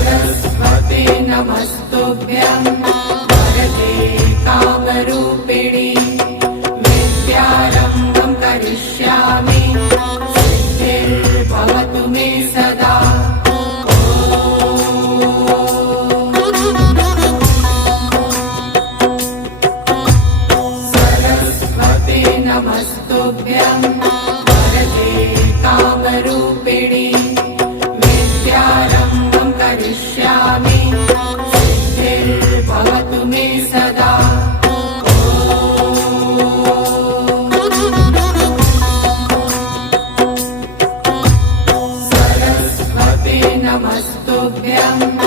सरस्वते नमस्तुभ्यं वरदे कामरूपिणि विद्यारम्भं करिष्यामि सिद्धिर्भवतु मे सदा। सरस्वते नमस्तुभ्यं वरदे कामरूपिणि विद्यारम्भं करिष्यामि सिद्धिर्भवतु मे सदा। सरस्वते नमस्तुभ्यं